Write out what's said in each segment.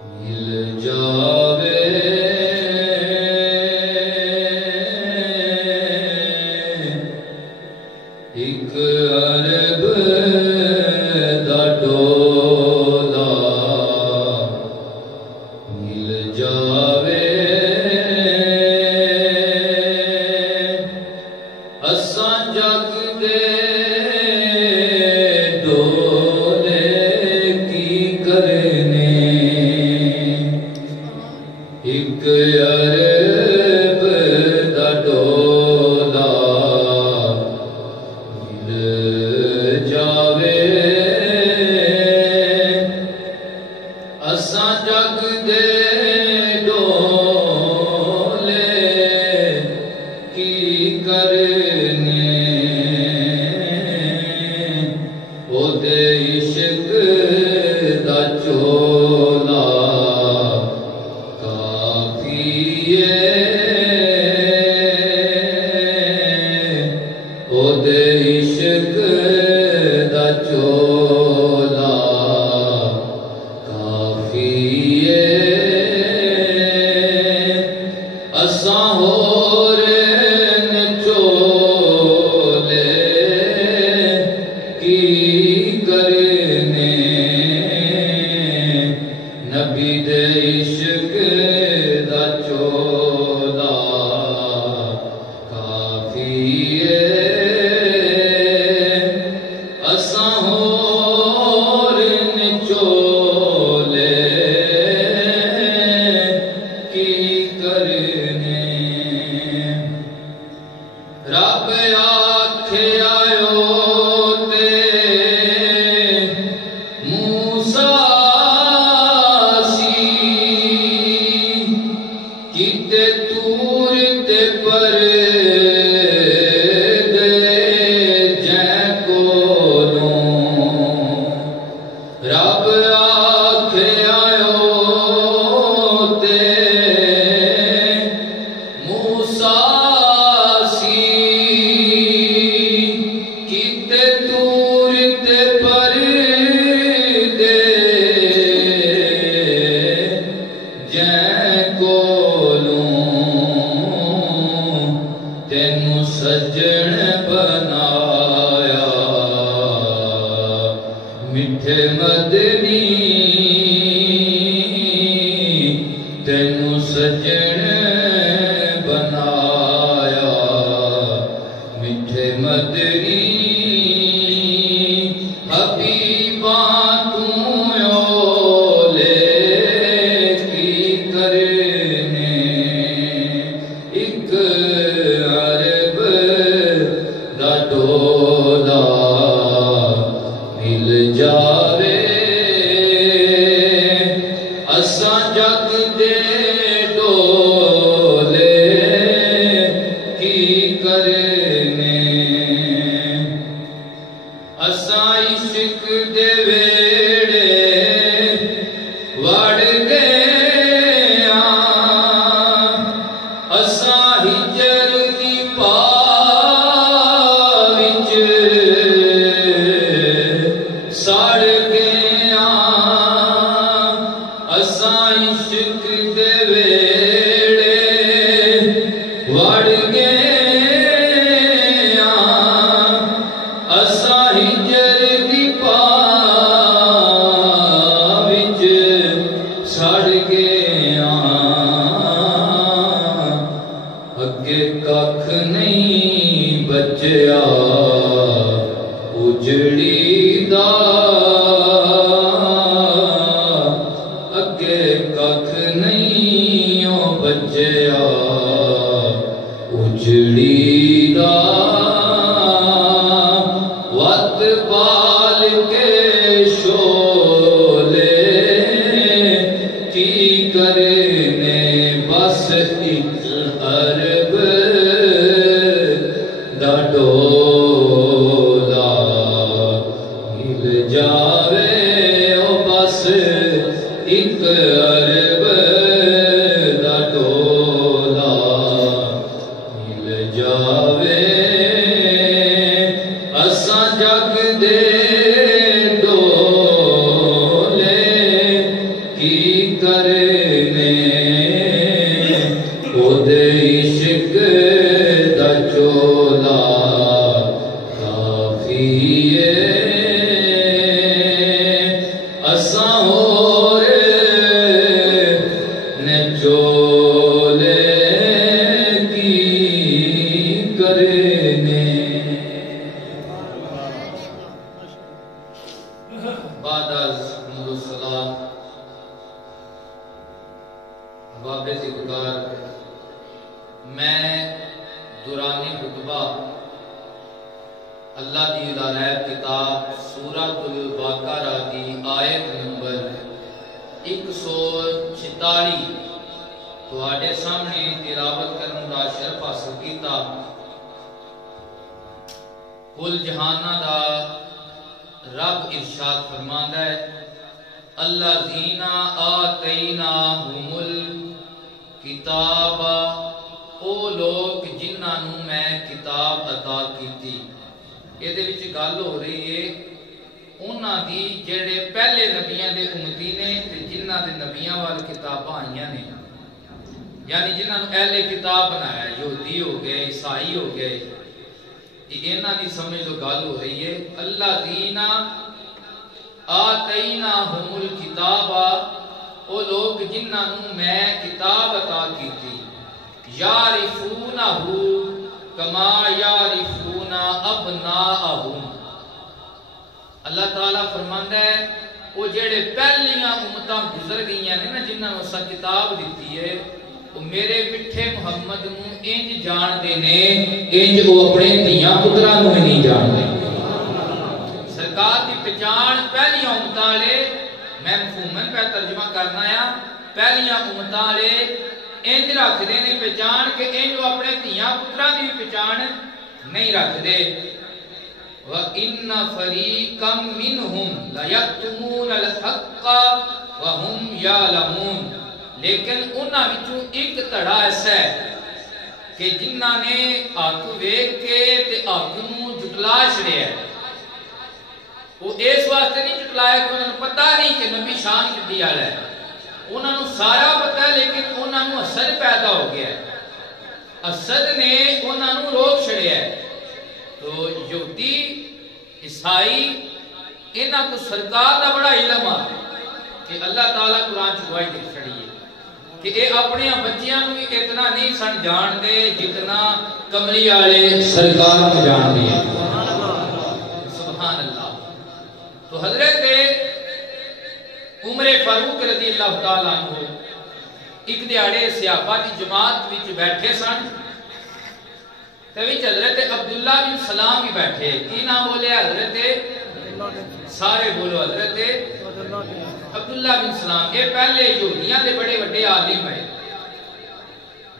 مل جاوے ایک عرب دا ڈولا مل جاوے اساں جگ دے ڈولے کی کرنے ایک عرب دا ڈولا مل جاوے اساں جگ دے ڈولے کی کرنے او دے عشق دا چولا او دے عشق دا چولا کافی ہے اساں ہور چولے کی کرنے نبی دے عشق دا چولا کافی ہے اساں ہور چولے کی کرنے رب آکھے آیو تے موسیٰ سی کیتے تور تے پر رب آکھے آیو تے موسیٰ سی کیتے تور تے پر دے جائیں کولوں تینوں سجن بنایا میٹھے مدنی تینوں سجن بنایا میٹھے مدنی حبیباں توں اولے کی کرنے ایک عرب دا ڈولا مل جاوے اساں جگ دے ڈولے کی کرنے اساں عشق دے ویڑے وڑ گئے اساں ہجر دی پاہ وچ سڑ گیا اساں عشق دے ویڑے وڑ گیا اساں ہجر دی پاہ وچ سڑ گیا اگے ککھ نہیں بچیا اجڑی دا اگے ککھ نہیں بچیا اجڑی دا وقت پال کے شولے کی کرنے بس ایک عرب دا ڈولا مل جاوے او بس ایک عرب دا ڈولا مل جاوے اساں جگ دے ڈولے کی کرنے خود عشق دا چولا کافی ہے اساں اور نے چولے کی کرنے بعد از السلام واقع ذکر میں دورانی خطبہ اللہ دی ہدایت کتاب سورۃ البقرہ دی آیت نمبر 146 تواڈے سامنے تلاوت کرن دا شرف حاصل کیتا۔ کل جہاناں دا رب ارشاد فرماندا ہے الذین آتیناہم الکتاب، او لوگ جنہاں نوں میں کتاب عطا کیتی۔ یہ دے وچ گل ہو رہی ہے انہاں دی جڑے پہلے نبیاں دے امتی نے تے جنہاں دے نبیاں وال کتاباں آئیاں نے، یعنی جنہاں نوں اہل کتاب بنایا، یہودی ہو گئے، عیسائی ہو گئے، انہاں دی سمجھ لو گل ہو رہی ہے الذین آتیناہم الکتاب، او لوگ جنہاں نوں میں کتاب عطا کیتی، یعرفونہ کما یعرفون ابناءہم۔ اللہ تعالیٰ فرماندا ہے وہ جڑے پہلیاں امتاں گزر گئیاں نے نا جنہاں نوں اساں کتاب دتی ہے، وہ میرے مٹھے محمد نوں انج جان دے نے انج وہ اپنے دھیاں پتراں نوں نہیں جان دے۔ سرکار دی پہچان پہلیاں امتاں والے، میں مفہوماً پہ ترجمہ کرنا ہے، پہلیاں امتاں والے انج رکھ دے نے پہچان کہ انج وہ اپنے دھیاں پتراں دی پہچان نہیں رکھ دے۔ وَإِنَّ فَرِيقًا مِّنْهُمْ لَيَكْتُمُونَ الْحَقَّ وَهُمْ يَعْلَمُونَ، لیکن انہاں وچوں ایک دھڑا ایسا ہے کہ جنہاں نے حق ویکھ کے تے حق نوں جھٹلا چھڑیا ہے۔ وہ اس واسطے نہیں جھٹلایا کہ انہاں نوں پتہ نہیں کہ نبی شان کڈی والا ہے، انہاں نوں سارا پتہ ہے لیکن انہاں نوں حسد پیدا ہو گیا ہے، حسد نے انہاں نوں روک چھڑیا ہے۔ تو یہودی عیسائی انہاں کو سرکار دا بڑا علم آ کہ اللہ تعالیٰ قرآن چ گواہی دے چھڑی ہے کہ اے اپنے بچیاں نوں اتنا نہیں سن جان دے جتنا کملی والے سرکار نوں جان دے۔ سبحان اللہ۔ تو حضرت عمر فاروق رضی اللہ تعالیٰ عنہ ایک دیہڑے صحابہ دی جماعت وچ بیٹھے سن، تے وچ حضرت عبداللہ بن سلام بھی بیٹھے۔ کی نام بولے؟ حضرت، سارے بولو، حضرت عبداللہ بن سلام۔ یہ پہلے یہودیاں دے بڑے بڑے عالم ہیں۔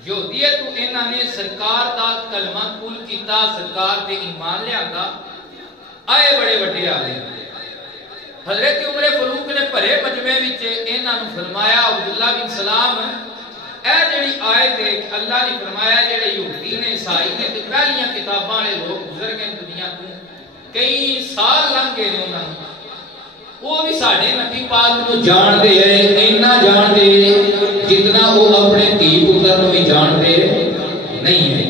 یہودیت تو انہاں نے سرکار دا کلمہ قبول کیتا، سرکار تے ایمان لے آندا، آئے بڑے بڑے عالم۔ حضرت عمر فاروق نے بھرے مجمع وچ انہاں نوں فرمایا عبداللہ بن سلام، اے جڑی آیت ہے کہ اللہ نے فرمایا جڑے یہودی نے عیسائی نے تے پہلیاں کتاباں والے لوگ گزر گئے دنیا تو، کئی سال لنگ گئے انہاں نوں، وہ بھی ساڈے نبی پاک نوں جان دے ہیں، اینا جان دے جتنا وہ اپنے دھی پتر نوں بھی جان دے نہیں ہے۔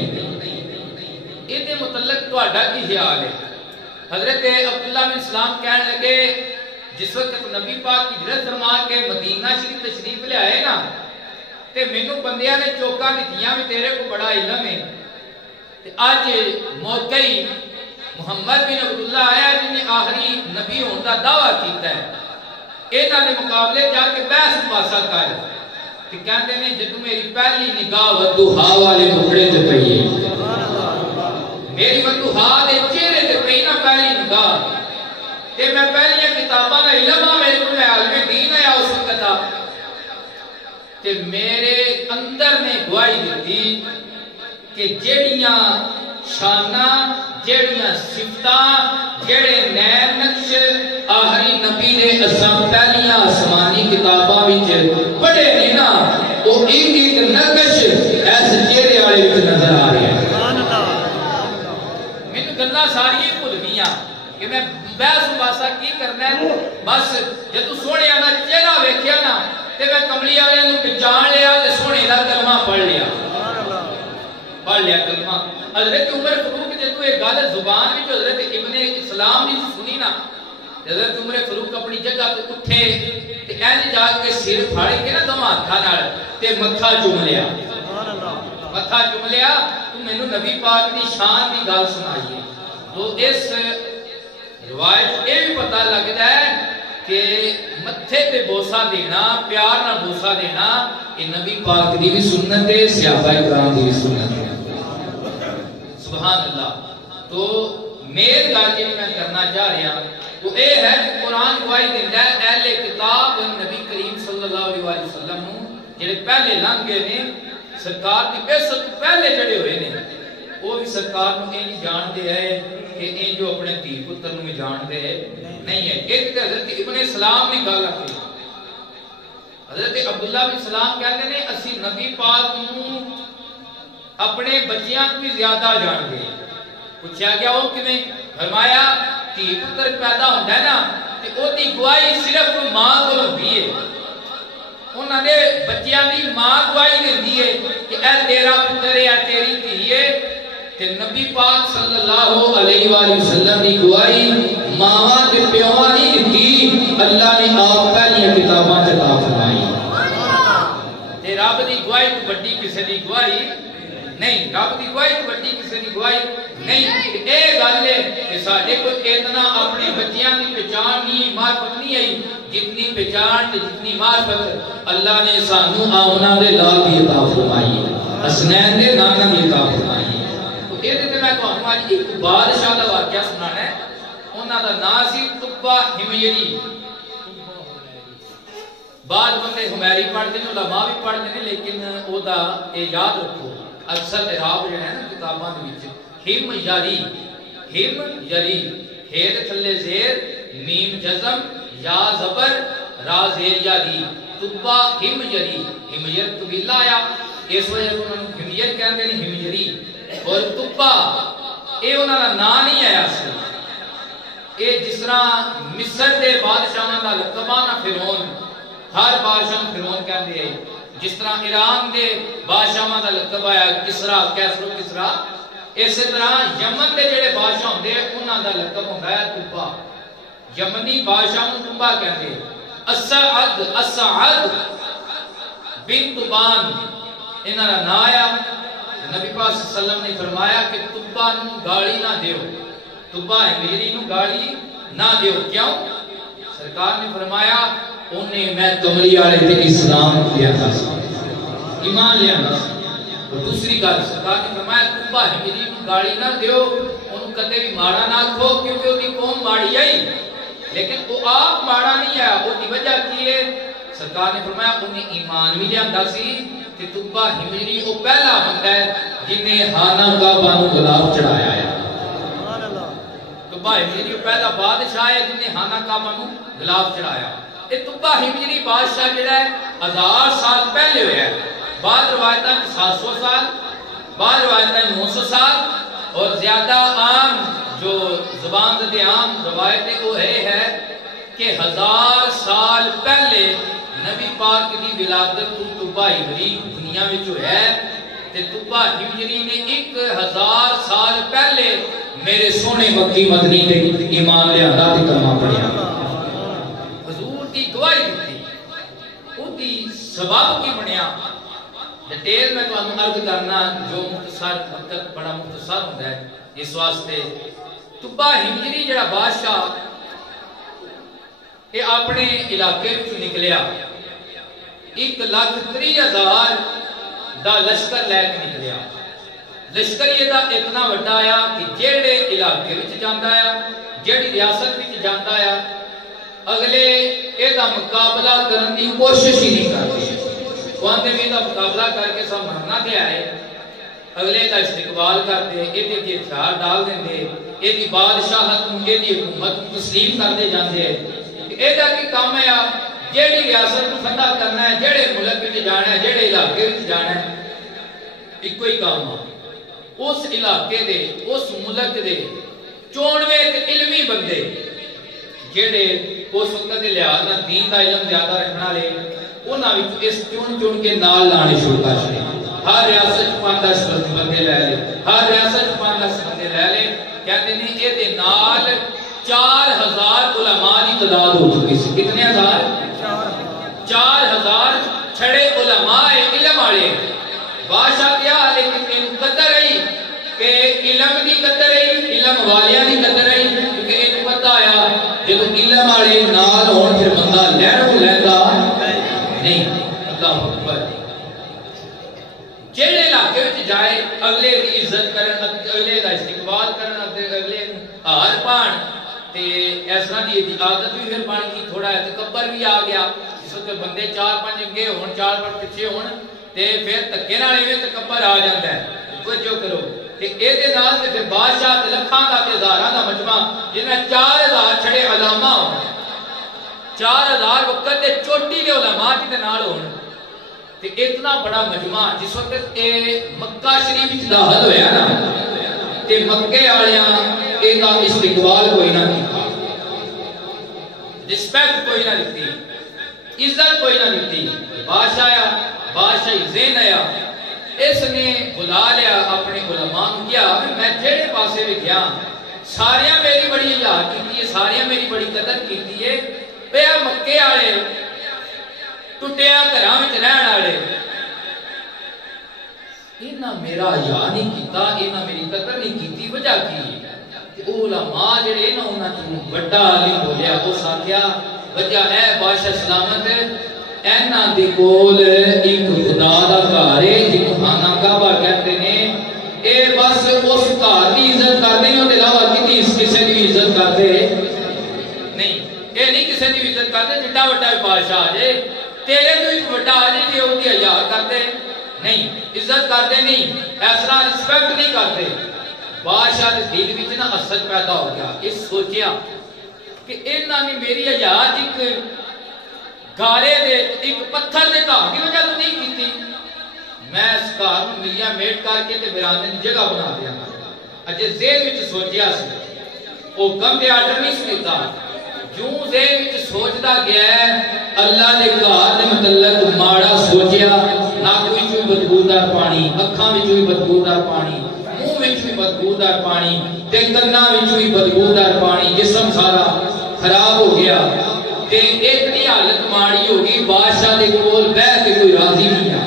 اس دے متعلق تہاڈا کی خیال ہے؟ حضرت عبداللہ بن سلام کہنے لگے جس وقت نبی پاک کی ہجرت فرما کے مدینہ شریف تشریف لے آئے نا تے مینوں بندیاں نے چوکاں دتیاں بھی تیرے کو بڑا علم ہے، تے اج موقع ہی محمد بن عبداللہ آیا جن نے آخری نبی ہونے کا دعویٰ کیتا ہے، انہاں دے مقابلے جا کے بحث مباحثہ کر تے کہندے نے جدوں میری پہلی نگاہ ودوحا والے ٹکڑے تے پئی ہے، میری ودوحا دے چہرے تے پئی نا پہلی نگاہ، تے میں پہلیاں کتاباں دا علم آ میرے کو عالم دین ہے اس وقت دا، تے میرے اندر نے گواہی دیتی کہ جیڑیاں شاناں، جیڑیاں صفتاں، جیڑے نیم نقش آخری نبی نے اساں پہلیاں آسمانی کتاباں وچ پڑھے نے نا، وہ ایک ایک نقش ایسے چہرے والے وچ نظر آ رہے ہیں۔ مینوں گلاں ساریاں بھول گئیاں کہ میں بحث مباحثہ کی کرنا ہے، بس جدوں سونے دا چہرہ ویکھیا نا حضرت عمر فاروق اپنی جگہ تو اٹھے تے اینج جا کے سر پھاڑ کے نا دواں ہتھاں نال تے متھا چوم لیا، متھا چوم لیا۔ تو مینوں نبی پاک دی شان دی گل سنائی ہے۔ تو اس روایت یہ بھی پتہ لگتا ہے کہ متھے تے بوسا دینا، پیار نہ بوسا دینا، یہ نبی پاک دی بھی سنت ہے، صحابہ کرام دی بھی سنت ہے۔ سبحان اللہ۔ تو میری گل جی میں کرنا چاہ رہا وہ اے ہے قرآن گواہی دیندا ہے اہل کتاب نبی کریم صلی اللہ علیہ وسلم نو جڑے پہلے لنگ گئے نے سرکار دی بیعت پہلے جڑے ہوئے نے وہ بھی سرکار نو یہ نہیں جانتے ہیں کہ یہ جو اپنے دھی پتر نو بھی جانتے ہیں نہیں ہے۔ ایک تے حضرت ابن سلام نے گل آتی، حضرت عبداللہ بن سلام کہتے ہیں اسی نبی پاک نو اپنے بچیاں کو بھی زیادہ جانتے ہیں۔ پوچھا گیا وہ کیویں؟ فرمایا دھی پتر پیدا ہوندا ہے نا تے او دی گواہی صرف ماں کول ہوندی ہے، انہاں دے بچیاں دی ماں گواہی دیندی ہے کہ اے تیرا پتر ہے، اے تیری دھی ہے۔ تے نبی پاک صلی اللہ علیہ وآلہ وسلم دی گواہی ماواں تے پیواں نہیں دتی، اللہ نے آپ پہلی کتاباں چ عطا فرمائی۔ تے رب دی گواہی تو بڑی کسی دی گواہی نہیں، رب دی گواہی تو بڑی کسی دی گواہی نہیں۔ اے گل ہے کہ ساڈے کو اتنا اپنی بچیاں دی پہچان نہیں، معرفت نہیں آئی جتنی پہچان تے جتنی معرفت اللہ نے سانو آمنہ دے لال دی عطا فرمائی، حسنین دے نانا دی عطا فرمائی۔ تو اے تے میں تانوں اج ایک بادشاہ دا واقعہ سنانا ہے، انہاں دا نام سی تبا حمیری۔ بعد بندے حمیری پڑھتے ہیں، علماء بھی پڑھتے ہیں، لیکن او دا اے یاد رکھو اکثر اعراب جو ہے نا کتاباں دے وچ ہم یری، ہم یری، ہیر تھلے زیر، میم جزم، یا زبر، را زیر یری، تبا ہم یری، ہمیر قبیلہ آیا اس وجہ سے انہوں نے ہمیر کہتے ہیں ہمیری۔ اور تبا اے انہوں نے نا نہیں آیا سی، اے جس طرح مصر دے بادشاہاں دا لقبانہ فرعون، ہر بادشاہ فرعون کہتے ہیں، جس طرح ایران دے بادشاہاں دا لقب آیا کسرا، کیسر و کسرا، اسی طرح یمن دے جڑے بادشاہ ہوندے انہاں دا لقب ہوندا ہے تبا۔ یمنی بادشاہ نوں تبا کہندے۔ اسعد، اسعد بن تبان انہاں دا نام آیا۔ نبی پاک صلی اللہ علیہ وسلم نے فرمایا کہ تبا نوں گالی نہ دیو، تبا میری نوں گالی نہ دیو۔ کیوں؟ سرکار نے فرمایا انہیں میں کملی والے تے اسلام لیا تھا، ایمان لیا تھا۔ اور دوسری گل سرکار نے فرمایا تبا ہمیری نوں گالی نہ دیو، انہوں کدے بھی ماڑا نہ کھو کیونکہ وہ دی قوم ماڑی آئی، لیکن وہ آپ ماڑا نہیں آیا۔ وہ دی وجہ کی ہے؟ سرکار نے فرمایا انہیں ایمان بھی لیا تھا سی کہ تبا ہمیری وہ پہلا بندہ ہے جنہیں ہانا کعبہ نوں غلاف چڑھایا ہے۔ تبا ہمیری وہ پہلا بادشاہ ہے جنہیں ہانا کعبہ نوں غلاف چڑھایا۔ یہ تبا ہمیری بادشاہ جڑا ہے 1000 سال پہلے ہویا ہے، بعض روایتاں 700 سال، بعض روایتاں 900 سال، اور زیادہ عام جو زبان دے عام روایتیں وہ ہے کہ 1000 سال پہلے نبی پاک دی ولادت تبا ہجری دنیا میں جو ہے تے تبا ہجری نے 1000 سال پہلے میرے سونے مکی مدنی تے ایمان لیا تے کلمہ پڑھیا، حضور دی گواہی دیتی، او دی سبب کی بنیا۔ ڈیٹیل میں تو عرض کرنا جو مختصر وقت بڑا مختصر ہوتا ہے، اس واسطے تبا ہجری جڑا بادشاہ یہ اپنے علاقے وچ نکلیا 1,30,000 دا لشکر لے کے نکلیا۔ لشکر یہ دا اتنا وڈا آیا کہ جیڑے علاقے وچ جاندا آیا، جیڑی ریاست وچ جاندا آیا، اگلے اے دا مقابلہ کرن دی کوشش ہی نہیں کرتے، وہ آندے بھی دا مقابلہ کر کے سب مرنا دے آئے، اگلے کا استقبال کرتے، اے دے کے ہتھیار ڈال دیں، اے دی بادشاہت نوں، اے دی حکومت تسلیم کرتے جاندے ہیں۔ اے دا کی کام ہے جیڑی ریاست کو فتح کرنا ہے، جیڑے ملک وچ جانا ہے، جیڑے علاقے وچ جانا ہے، ایک کوئی کام ہے۔ اس علاقے دے، اس ملک دے 94 علمی بندے جیڑے اس وقت دے لحاظ نال دین دا علم زیادہ رکھنا لے، انہاں وچ اس چن کے نال لانے شروع کر چھڑے۔ ہر ریاست 5-10 بندے لے لے، ہر ریاست 5-10 بندے لے لے، کہتے ہیں اے دے نال 4000 علماء تعداد ہو چکی سی. کتنے ہزار؟ 4000 چھڑے علماء علم والے. بادشاہ کیا لیکن ان قدر رہی کہ علم دی قدر رہی، علم والیاں دی قدر رہی، کیونکہ ان پتہ آیا جب علم والے نال ہون پھر بندہ لہروں لیتا نہیں. اللہ اکبر. جہے علاقے وچ جائے اگلے دی عزت کرن، اگلے دا استقبال کرن، اگلے ہار پان تے اس طرح دی عادت بھی پھر بن گئی. تھوڑا تکبر بھی آ گیا. اس وقت بندے 4-5 اگے ہون 4 پیچھے ہون تے پھر دھکے نال ایویں تکبر آ جاندا ہے. توجہ کرو تے اے دے نال تے پھر بادشاہ تے لکھاں دا تے ہزاراں دا مجمع جنہاں 4000 چھڑے علماء ہون، 4000 وقت دے چوٹی دے علماء دے نال ہون تے اتنا بڑا مجمع. جس وقت اے مکہ شریف وچ داخل ہویا نا تے مکے والیاں اے دا استقبال کوئی نہ کیتا، رسپیکٹ کوئی نہ دتی، عزت کوئی نہ دتی. بادشاہ زین آیا، اس نے بلا لیا اپنے علماء کیا میں جہے پاسے بھی گیا ساریاں میری بڑی اجازت کی ہے، ساریاں میری بڑی قدر کی ہے. پیا مکے والے ٹوٹیا گھراں وچ رہن والے انہاں میرا حیا نہیں کیتا، انہاں میری قدر نہیں کیتی. وجہ کی علماء جڑے نا انہاں تو بڑا عالم بولیا. اس آکھیا وجہ ہے بادشاہ سلامت اینا دے کول ایک خدا دا گھر ہے جنوں خانہ کعبہ کہتے ہیں. اے بس اس گھر دی عزت کرتے ہیں، اودے علاوہ کسی دی عزت کرتے نہیں. اے نہیں کسی دی عزت کرتے جڈا وڈا بادشاہ آ جائے تیرے تو ایک وڈا آ جائے کہ اودی حیا کرتے نہیں، عزت کرتے نہیں، ایسا رسپیکٹ نہیں کرتے. بادشاہ دے دل وچ نا اثر پیدا ہو گیا. اس سوچیا کہ انہاں نے میری حیا ایک گارے دے ایک پتھر دے گھر کی وجہ تو نہیں کیتی، میں اس گھر نوں ملیا میٹ کر کے تے برانے دی جگہ بنا دیا. اجے ذہن وچ سوچیا سی او کم دے آرڈر نہیں سنتا. جوں ذہن وچ سوچدا گیا ہے اللہ دے گھر دے متعلق ماڑا سوچیا. ناک وچ بھی بدبودار پانی، اکھاں وچ بھی بدبودار پانی، منہ وچ بھی بدبودار پانی تے کناں وچ بھی بدبودار پانی، جسم سارا خراب ہو گیا تے اتنی حالت ماڑی ہوگی بادشاہ دے کول بیٹھ کے کوئی راضی نہیں ہے.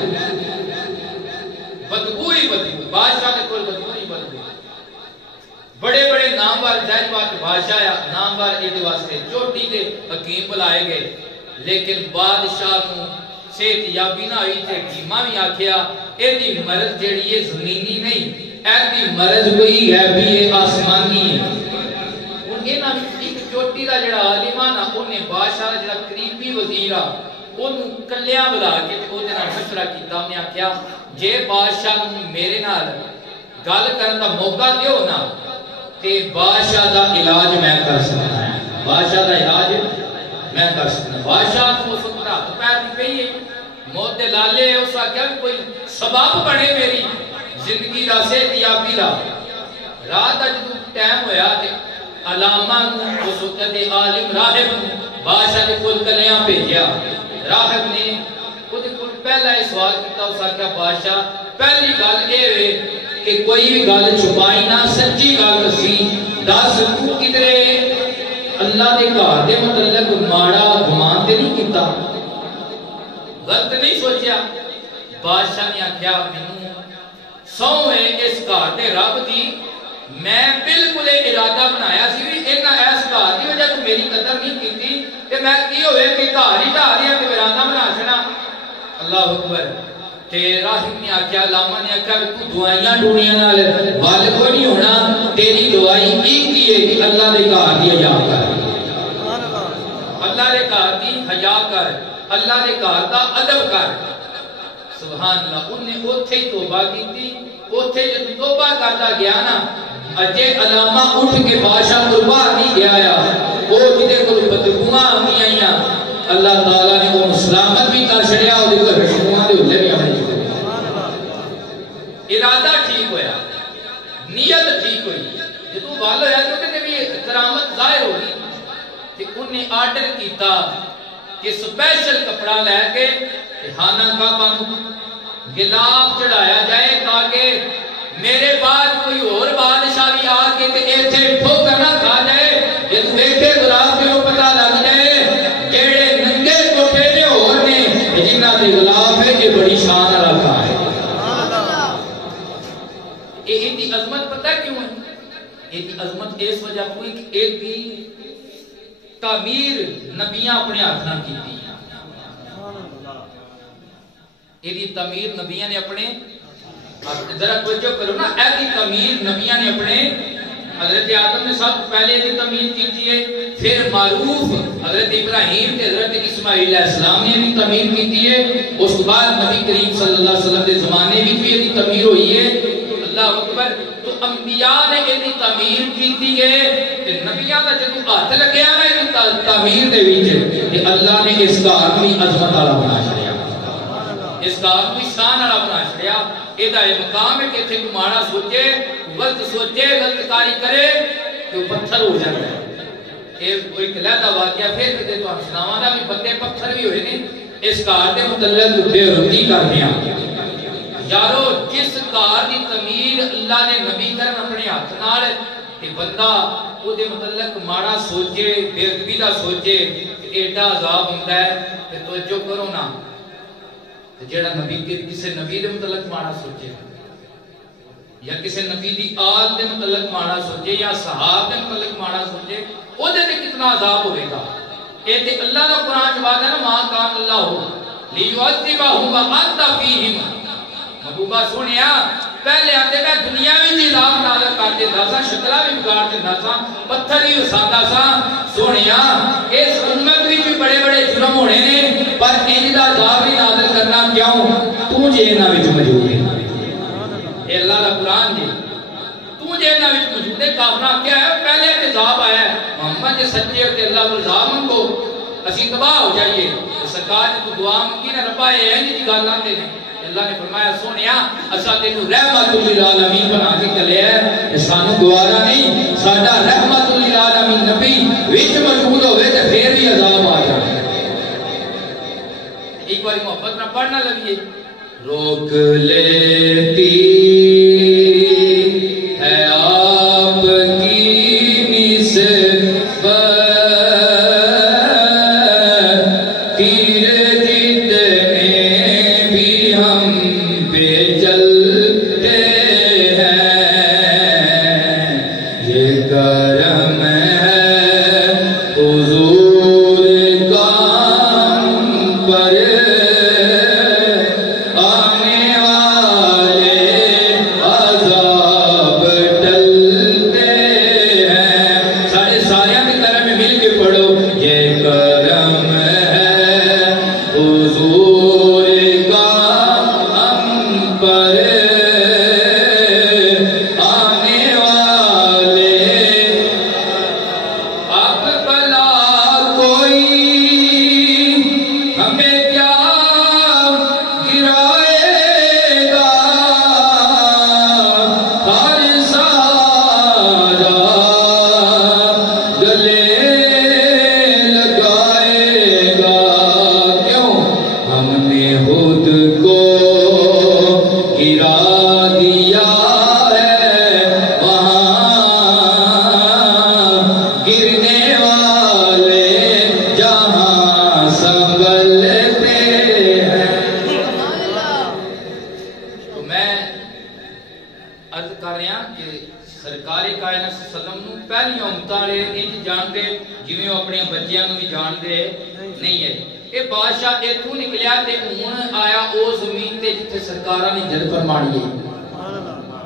بدبو ہی بدبو، بادشاہ دے کول بدبو ہی بدبو. بڑے بڑے نامور ظاہر بات بادشاہ یا نامور ایدے واسطے چوٹی دے حکیم بلائے گئے، لیکن بادشاہ نوں صحت یابی نہ ہوئی تے حکیماں بھی آکھیا ایدی مرض جڑی ہے زمینی نہیں، ایدی مرض کوئی ہے بھی آسمانی ہے. ہن انہاں ایک چوٹی دا جڑا عالم نا اونے بادشاہ دا جڑا قریبی وزیر آ اونوں کلیاں بلا کے تے اودے نال مشورہ کیتا. انہیں آکھیا جے بادشاہ نوں میرے نال گل کرن دا موقع دیو نا تے بادشاہ دا علاج میں کر سکنا ہے، بادشاہ دا علاج میں کر سکنا. بادشاہ کو اس وقت ہاتھ پیر نہیں پئی ہے، موت دے لالے اس آکھیا کوئی سبب بنے میری زندگی دا صحت یابی دا. رات دا جدوں ٹائم ہویا تے علامہ نوں اس وقت دے عالم راہب نوں بادشاہ دے کول کلیاں بھیجیا. راہب نے اودے کول پہلا سوال کیتا. اس آکھیا بادشاہ پہلی گل اے وے کہ کوئی بھی گل چھپائی نہ، سچی گل دسی. دس تو کدرے اللہ دے گھر دے متعلق ماڑا گمان تے نہیں کیتا، غلط نہیں سوچیا. بادشاہ نے آکھیا مینوں سو ہے اس گھر دے رب دی، میں بالکل ارادہ بنایا سی بھی انہاں اس گھر دی وجہ تو میری قدر نہیں کیتی تے میں کی ہوئے کہ گھر ہی ڈھا دیا تے ویرانہ بنا چھڑا. اللہ اکبر. تے راہب نے آکھیا، علامہ نے آکھیا تو دعائیاں ڈونیاں نال وال کوئی نہیں ہونا، تیری دعائی ایک ہی ہے کہ اللہ دے گھر دی حیا کر، اللہ دے گھر دی حیا کر، اللہ دے گھر دا ادب کر. سبحان اللہ. انہیں اوتھے ہی توبہ کیتی. اوتھے جب توبہ کرتا گیا نا اجے علامہ اٹھ کے بادشاہ کو باہر نہیں گیا یا وہ جدے کو بدبواں آندی آئیاں اللہ تعالیٰ نے وہ سلامت بھی کر چھڑیا اور دیکھو رشموہاں دے اٹھے بھی آنے جو ارادہ ٹھیک ہویا، نیت ٹھیک ہوئی. جدو وال ہویا تو کہتے بھی کرامت ظاہر ہوگی کہ انہیں آرڈر کیتا کہ سپیشل کپڑا لے کے خانہ کعبہ غلاف چڑھایا جائے تاکہ میرے بعد کوئی اور بادشاہ بھی آ کے ایتھے ٹھوکر نہ کھا جائے. جب دیکھے غلاف کے پتہ لگ جائے خلاف ہے، یہ بڑی شان والا کام ہے۔ یہ دی عظمت پتہ کیوں ہے؟ یہ دی عظمت اس وجہ کوئی کہ ایک دی تعمیر نبیاں اپنے ہاتھ نہ کی تھی، یہ دی تعمیر نبیاں نے اپنے، ذرا توجہ کرو نا، اے دی تعمیر نبیاں نے اپنے، حضرت آدم نے سب پہلے دی تعمیر کی ہے، پھر معروف حضرت ابراہیم تے حضرت اسماعیل علیہ السلام نے بھی تعمیر کی ہے، اس کے بعد نبی کریم صلی اللہ علیہ وسلم کے زمانے میں بھی یہ تعمیر ہوئی ہے، اللہ اکبر۔ تو انبیاء نے یہ تعمیر کی ہے، تے نبیاں دا جدوں ہاتھ لگیا نا یہ تعمیر دے وچ، تے اللہ نے اس کا اپنی عظمت والا بنا چھڑیا، اس کا اپنی شان والا بنا چھڑیا۔ یہ مقام ہے کہ اتنے کو ماڑا سوچے، غلط سوچے، غلط کاری کرے تو پتھر ہو جاتا ہے۔ یہ کوئی علیحدہ واقعہ پھر کہتے تو سناواں دا بھی بندے پتھر بھی ہوئے نے، اس کار دے متعلق بے رتی کرتے ہیں۔ یارو جس کار دی تعمیر اللہ نے نبی کرن اپنے ہاتھ نال، تے بندہ او دے متعلق ماڑا سوچے، بے ادبی دا سوچے، ایڈا عذاب ہوندا ہے۔ تے توجہ کرو نا، جیڑا نبی کسی نبی دے متعلق ماڑا سوچے، یا کسی نبی دی آل دے متعلق ماڑا سوچے، یا صحاب دے متعلق ماڑا سوچے، او دے تے کتنا عذاب ہوئے گا۔ اے تے اللہ کا قرآن جواب ہے نا، ماں کان اللہ لیعذبہم وانت فیہم۔ محبوبہ سنیا، پہلے آتے میں دنیا میں جی عذاب نازل کرتے تھا سا، شکلہ بھی بگاڑ دیتا سا، پتھر بھی وساتا سا۔ سنیا اس امت بھی بڑے بڑے جرم ہونے نے، پر انج دا عذاب بھی نازل کرنا کیوں؟ تو جے انہاں وچ موجود ہے، اے اللہ دا قرآن جی، تو جے انہاں وچ موجود ہے۔ کافراں کیا ہے؟ پہلے عذاب آیا ہے، محمد جے سچے ہوتے اللہ کو الزام کو اسی تباہ ہو جائیے۔ سرکار نے تو دعا منگی نا، ربا اے انج دی گل آندے نے، اللہ نے فرمایا سونیا اسا تینو رحمت للعالمین بنا کے کلیا ہے، سانو گوارا نہیں ساڈا رحمت للعالمین نبی وچ موجود ہوئے تے پھر بھی عذاب آ جائے۔ ایک بار محبت نہ پڑھنا لگیے، روک لیتی ہے آپ کی نسبت،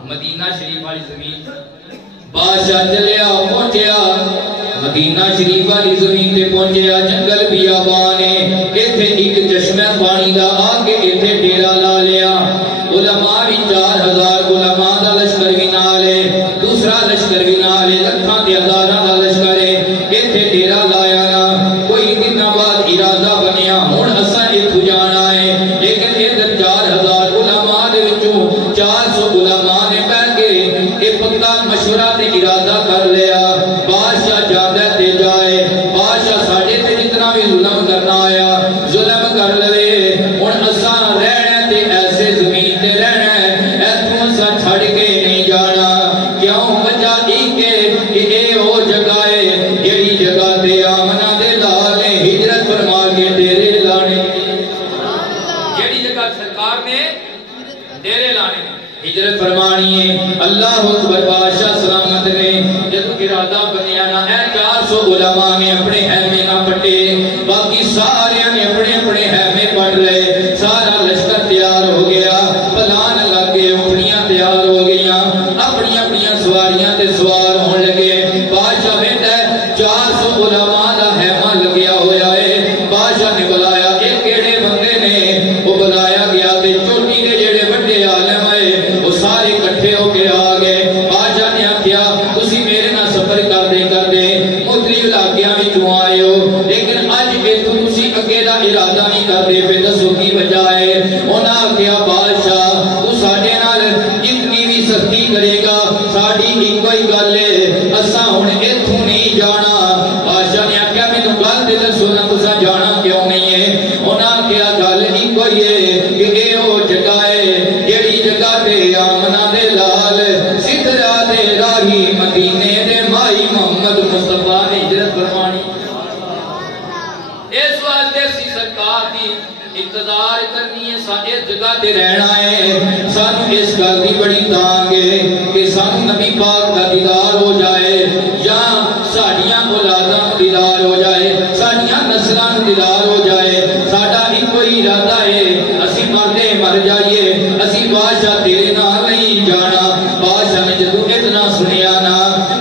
مدینہ شریف والی زمین بادشاہ چلیا پہنچیا، مدینہ شریف والی زمین تے پہنچیا، جنگل بیابان ہے، ایتھے ایک چشمہ پانی دا آگے ایتھے ڈیرا لا لیا، علماء بھی 4000 علماء دا لشکر بھی نال ہے، دوسرا لشکر بھی نال ہے، لکھاں تے ہزاراں دا لشکر ہے، ایتھے ڈیرا لایا نا، کوئی دنوں بعد ارادہ بنیا ہن اساں ایتھوں جانا ہے، لیکن ادھر 4000 علماء دے وچوں 400 علماء نے بیٹھ کے اے پکا مشورہ تے ارادہ کر لیا، بادشاہ جاتا تے جائے، بادشاہ ساڈے تے جتنا بھی ظلم کرنا آیا ظلم کر لے، ہن اساں رہنا تے گا سرکار نے ڈیرے لانے ہجرت فرمانی ہے اللہ اکبر بادشاہ سلامت نے جب ارادہ بنیا نا اے 400 علماء نے اپنے خیمے نہ پٹے باقی سارے نے اپنے اپنے خیمے پٹ لے سارا لشکر تیار ہو گیا پلان لگ گئے اپنیاں تیار ہو گئیاں اپنی اپنی سواریاں تے سوار ہون لگے بادشاہ ویندا ہے 400 علماء دا خیمہ لگیا ہویا ہے بادشاہ نے بلایا اے کیڑے بندے نے وہ بلایا گیا تے چوٹی دے جڑے بڑے عالم آئے وہ سارے اکٹھے ہو کے آ گئے بادشاہ نے آخیا تسی میرے نال سفر کردے مختلف علاقیاں وچوں آئے ہو لیکن اج ایتھوں تسی اگے دا ارادہ نہیں کردے پے دسو کی وجہ ہے انہاں آخیا بادشاہ تو ساڈے نال جتنی بھی سختی کرے گا ساڈی ایکو ہی گل ہے اساں ہن ایتھوں نہیں جانا بادشاہ نے آخیا مینوں گل تے دسو نا تساں جانا کیوں نہیں ہے انہاں آخیا گل ایکو ہی ہے کہ اے او جگہ ہے جیڑی جگہ تے آمنہ دے لال سدرا دے راہی مدینے دے مائی محمد مصطفیٰ نے ہجرت فرمانی اس واسطے سی سرکار دی انتظار کرنی ہے اس جگہ تے رہنا ہے سانو اس گل دی بڑی تانگ ہے کہ سانو نبی پاک دا دیدار ہو جائے یا ساڈیاں اولاداں دیدار ہو جائے ساڈیاں نسلاں دیدار ہو جائے ساڈا ایکو ہی ارادہ ہے اسی مردے مر جائیے اسی بادشاہ تیرے نال نہیں جانا بادشاہ نے جدوں اتنا سنیا نا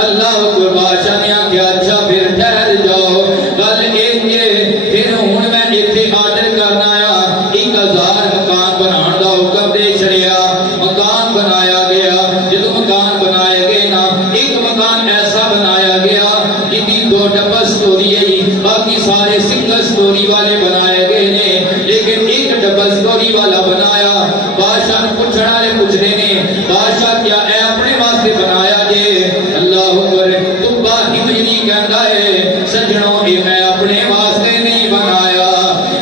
اللہ اکبر بادشاہ نے آخیا اچھا پھر ٹھہر جاؤ گل پھر ہن میں ایتھے آرڈر کرنا آیا 1000 مکان بنان دا حکم دے چھڑیا مکان بنایا گیا جدوں مکان بنائے گئے نا ایک مکان ایسا بنایا گیا جدی 2 ڈبل سٹوری ہے باقی سارے سنگل سٹوری والے بنائے گئے نے لیکن ایک ڈبل سٹوری والا بنایا بادشاہ نے پوچھنے والے پوچھنے نے بادشاہ کیا اے اپنے واسطے بنایا جے اللہ اکبر تو باہی مجنی کہندا ہے سجنوں اے میں اپنے واسطے نہیں بنایا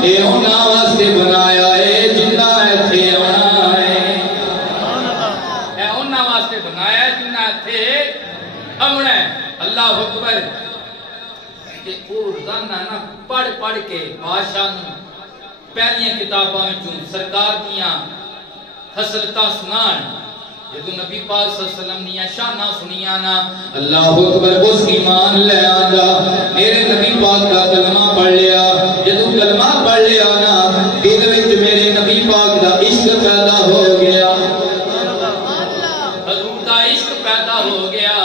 اے انہاں واسطے بنایا ہے جنہ ایتھے آنا ہے اے انہاں واسطے بنایا ہے جنہ ایتھے آنا ہے اللہ اکبر کہ وہ روزانہ نا پڑھ کے بادشاہ نوں پہلیاں کتاباں وچوں سرکار دیاں خصلتاں سنان جدو نبی پاک صلی اللہ علیہ وسلم نے شاناں سنیاں نا اللہ اکبر اس ایمان لے آندا میرے نبی پاک دا کلمہ پڑھ لیا جدو کلمہ پڑھ لیا نا دل وچ میرے نبی پاک دا عشق پیدا ہو گیا حضور دا عشق پیدا ہو گیا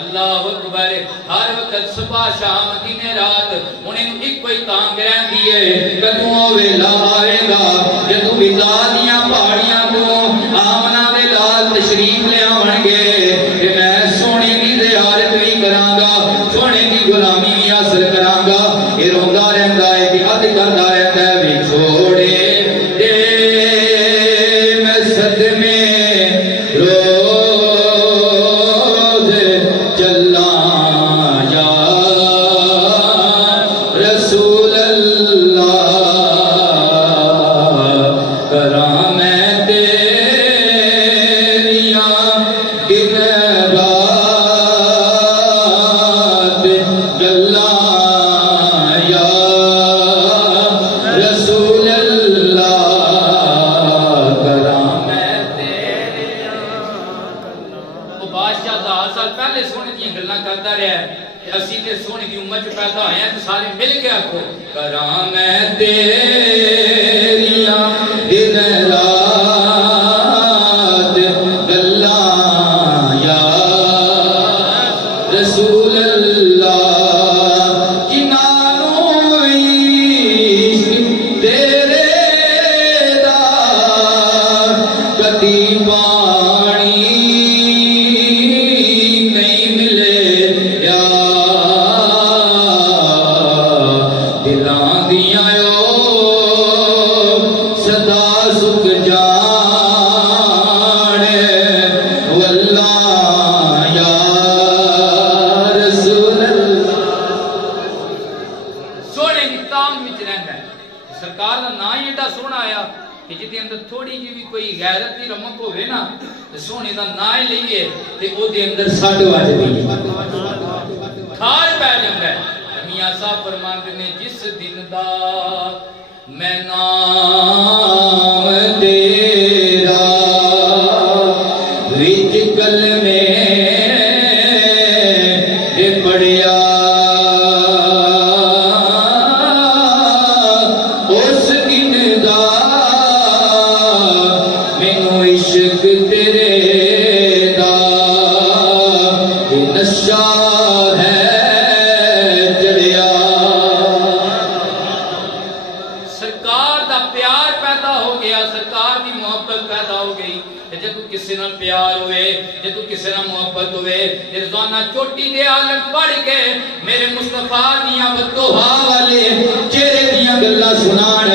اللہ اکبر ہر وقت صبح شام دن رات انہیں ایک کوئی تانگ رہندی ہے کدوں ویلا آئے گا جدوں بتا دیاں پہاڑیاں کو آمنہ دے لال تشریف لے آون گے کہ میں سونے دی زیارت بھی کراں گا سونے دی غلامی بھی حاصل کراں گا یہ روندا رہندا ہے کہ اد کردا رہندا ہے وی چھوڑے دے میں صدمے سونے دا نائے لئیے تے او دے اندر ساڑھ واج دیئے کھار پہ جنگ ہے میاں صاحب فرماتے نے جس دن دا میں نام تیرا وچ کلمے پڑھیا اس دن دا مینوں عشق تیرے دا نشہ ہے چڑھیا سرکار دا پیار پیدا ہو گیا سرکار دی محبت پیدا ہو گئی جدو کسی نال پیار ہوئے جدو کسی نال محبت ہوئے روزانہ چوٹی دے عالم پڑھ کے میرے مصطفیٰ دیاں بدوہا والے چہرے دیاں گلاں سنان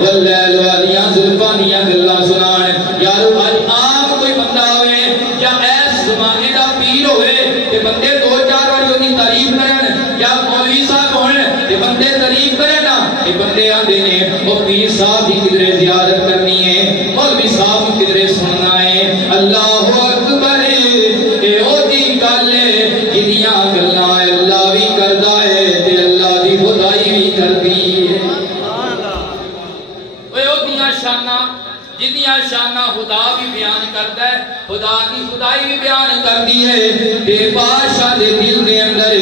واللیل والیاں زلفاں دیاں گلاں سنان یارو آج عام کوئی بندہ ہوئے یا ایس زمانے دا پیر ہوئے کہ بندے دو چار باری ہوتی تعریف کرن یا مولوی صاحب ہوئے کہ بندے تعریف کرن کہ بندے آدھے نے وہ پیر صاحب کی قدرے زیارت کرنی ہے مولوی صاحب کی قدرے سننا ہے اللہ اکبر اے او دی گلے جدیاں گلاں اللہ بھی کردا ہے تے اللہ دی خدائی بھی کردی ہے اوے او دیاں شاناں جدیاں شاناں خدا بھی بیان کردا ہے خدا کی خدائی بھی بیان کردی ہے تے بادشاہ دے دل دے اندر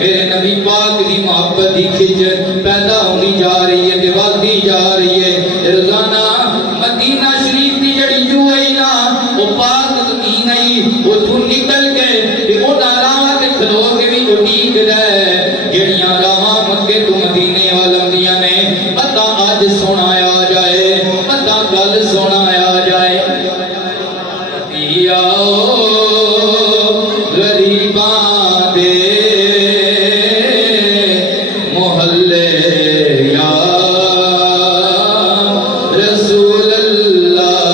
میرے نبی پاک دی محبت دی کھچ پیدا ہوندی جا رہی ہے تے ودی جا رہی ہے روزانہ مدینہ شریف دی جڑی جو ہے نا وہ پاک زمین ہے وہ تو نکل کے تے او راواں تے کھلو کے بھی او ٹھیکدا ہے جڑیاں راواں مکے تو مدینے والوں دیاں نے پتہ اج سنایا جائے پتہ گل سنایا جائے آؤ غریباں دے محلے یا رسول اللہ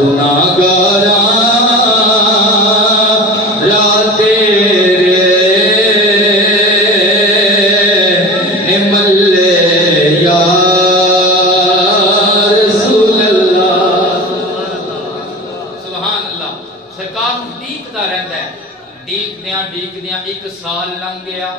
گناہگاراں راہ تیرے نملے یا رسول اللہ سبحان اللہ سرکار ڈیکدا رہندا ہے ڈیکدیاں ایک سال لنگ گیا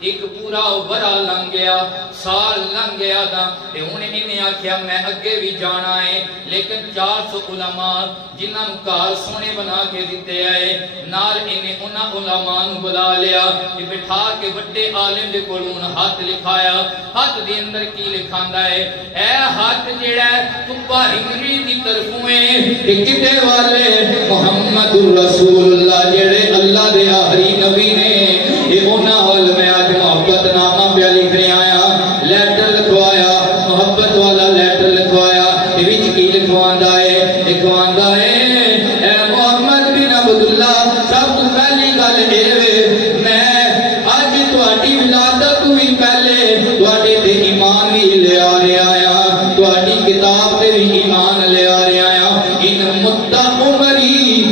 ایک پورا برا لنگ گیا سال لنگ گیا دا تے انہیں انہیں آکھیا میں اگے بھی جانا ہے لیکن 400 علماء جنہاں نو کار سونے بنا کے دیتے آئے نال انہیں انہاں علماء نو بلا لیا کہ بٹھا کے بڑے عالم دے کولوں ہاتھ لکھایا ہاتھ دے اندر کی لکھاندا ہے اے ہاتھ جیڑا ہے تپا ہنگری دی طرفوں ہے کہ کتے والے محمد رسول اللہ جیڑے اللہ دے آخری نبی نے یہ انہاں وال میں آج محبت نامہ پہ لکھنے آیا لیٹر لکھوایا محبت والا لیٹر لکھوایا وچ کی لکھواندا ہے اے محمد بن عبداللہ سب تو پہلی گل اے میں اج تہاڈی ولادت بھی پہلے تہاڈے تے ایمان بھی لے آ رہا آیا تہاڈی کتاب تے بھی ایمان لے آ رہا آیا ان مدہ عمری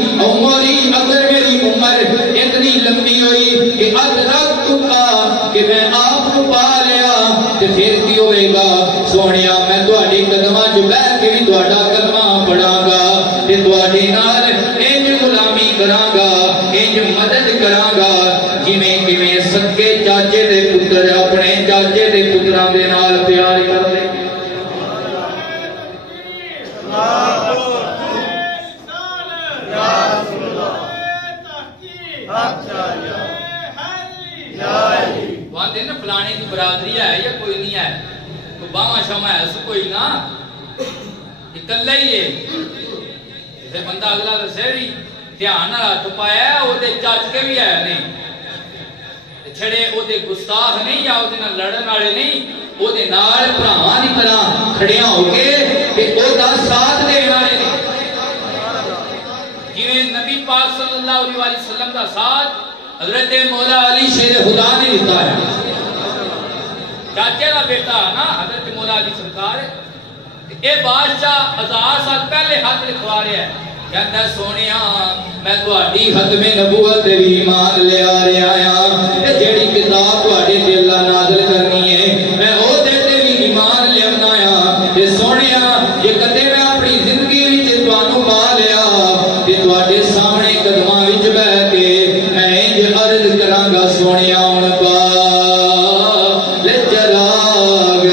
اگر میری عمر اتنی لمبی ہوئی کہ ادرک کہ میں آپ کو پا لیا تے پھر کی ہوئے گا سونیا میں تہاڈے قدماں وچ بیٹھ کے بھی تہاڈا کلمہ پڑھاں گا تے تہاڈے نال انج غلامی کراں گا انج مدد کراں گا جویں کیویں سکے چاچے دے پتر اپنے چاچے دے پتراں دے نال پیار کردے وہاں نا فلانے کی برادری ہے یا کوئی نہیں ہے کوئی باما شاما ہے سو کوئی نا اکلا ہی ہے پھر بندہ اگلا دسے بھی دھیان ہاتھ پایا ہے وہ چچ کے بھی ہے نہیں چھڑے وہ گستاخ نہیں یا وہ لڑن والے نہیں وہ بھراواں دی طرح کھڑیاں ہو کے کہ وہ ساتھ دینے والے نہیں جویں نبی پاک صلی اللہ علیہ وسلم کا ساتھ حضرت مولا علی شیر خدا نے دیتا ہے چاچے کا بیٹا نا حضرت مولا علی سرکار اے بادشاہ 1000 سال پہلے ہاتھ لکھوا رہا ہے کہتا ہے سونیا میں تہاڈی ختم نبوت تے ایمان لے آ رہا ہاں تے جیڑی کتاب تہاڈے تے اللہ نازل کرنی ہے میں او دے تے بھی ایمان لے آنا ہاں تے سونیا جے کدے میں اپنی زندگی وچ تانوں پا لیا تے تہاڈے سامنے قدماں وچ بیٹھ کے میں انج عرض کراں گا سونیا ہن پا لے چراغ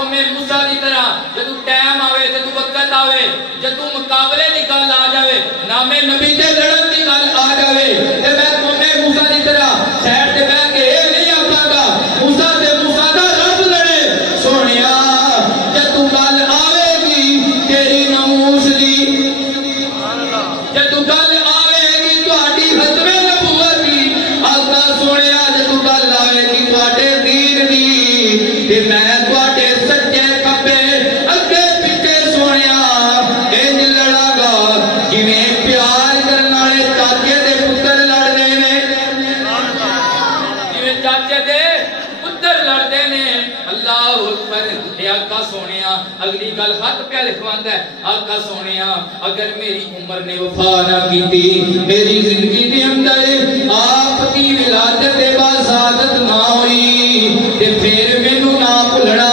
قوم موسیٰ دی طرح جدو ٹائم آوے جدو وقت آوے جدو مقابلے دی گل آ جاوے نامے نبی تے لڑن دی گل آ جاوے تے میں قوم موسیٰ دی طرح سیٹ تے بیٹھ کے اے نہیں آکھاں گا موسیٰ تے موسیٰ دا رب لڑے سونیا جدو گل آوے گی تیری ناموس دی جدو گل آوے گی تہاڈی ختم نبوت دی آقا سونیا جدو گل آوے گی تہاڈے دین دی تے میں تہاڈے سچے کھبے اگے پیچھے سونیا انج لڑا گا جویں پیار کرن والے چاچے دے پتر لڑدے نے جویں چاچے دے پتر لڑدے نے اللہ اکبر اے آقا سونیا اگلی گل خط پہ لکھواندا ہے آقا سونیا اگر میری عمر نے وفا نہ کیتی میری زندگی دے اندر آپ دی ولادت دے بعد سعادت نہ ہوئی تے پھر مینوں نہ بھلنا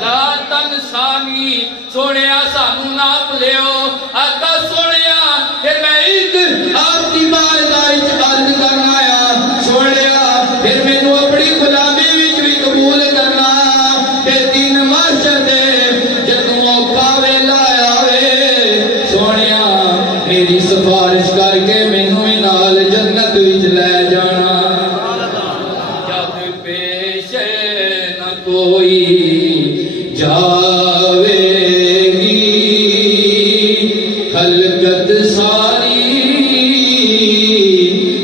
لا تنسانی سونیا سانو نہ بھلیو آقا سونیا پھر میں ایک آپ دی بارگاہ وچ عرض کرنا آیا سونیا پھر مینوں اپنی غلامی وچ بھی قبول کرنا تے دین معاشر دے جدوں موقع ویلا آوے سونیا میری سفارش کر کے مینوں نال جنت وچ لے جانا جب پیش نہ کوئی جاوے گی خلقت ساری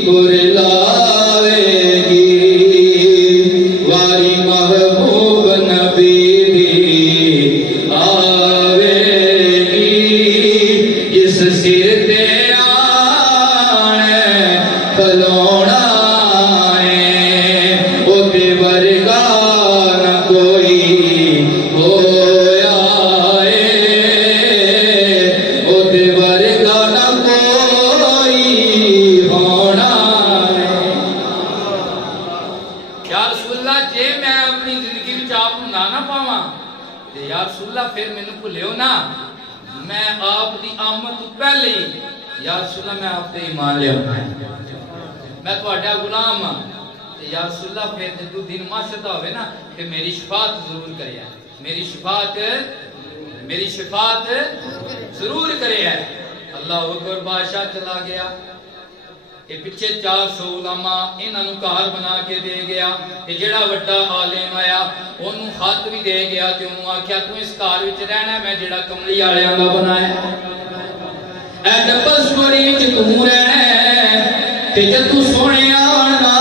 کرلاوے گی واری محبوب نبی دی آوے گی جس سر تے آنے کھلونا ہے او تے ورگا نہ کوئی ہویا ہے او تے ورگا نہ کوئی ہونا ہے یا رسول اللہ جے میں اپنی زندگی وچ آپ نوں نہ پاواں تے یا رسول اللہ پھر مینوں بھلیو نا میں آپ دی آمد تو پہلے ہی یا رسول اللہ میں آپ تے ایمان لے آؤں میں تہاڈا غلام ہاں تے یا رسول اللہ پھر جدو دن معاشر ہوئے نا کہ میری شفاعت ضرور کریا میری شفاعت ضرور کریا اللہ اکبر بادشاہ چلا گیا کہ پچھے 400 علماء انہاں نوں گھر بنا کے دے گیا کہ جڑا وڈا عالم آیا اونوں خط بھی دے گیا تے اونوں آکھیا تو اس گھر وچ رہنا میں جڑا کملی والیاں دا بنایا اے ڈبس کوری وچ تو رہنا تے جد تو سونیا آنا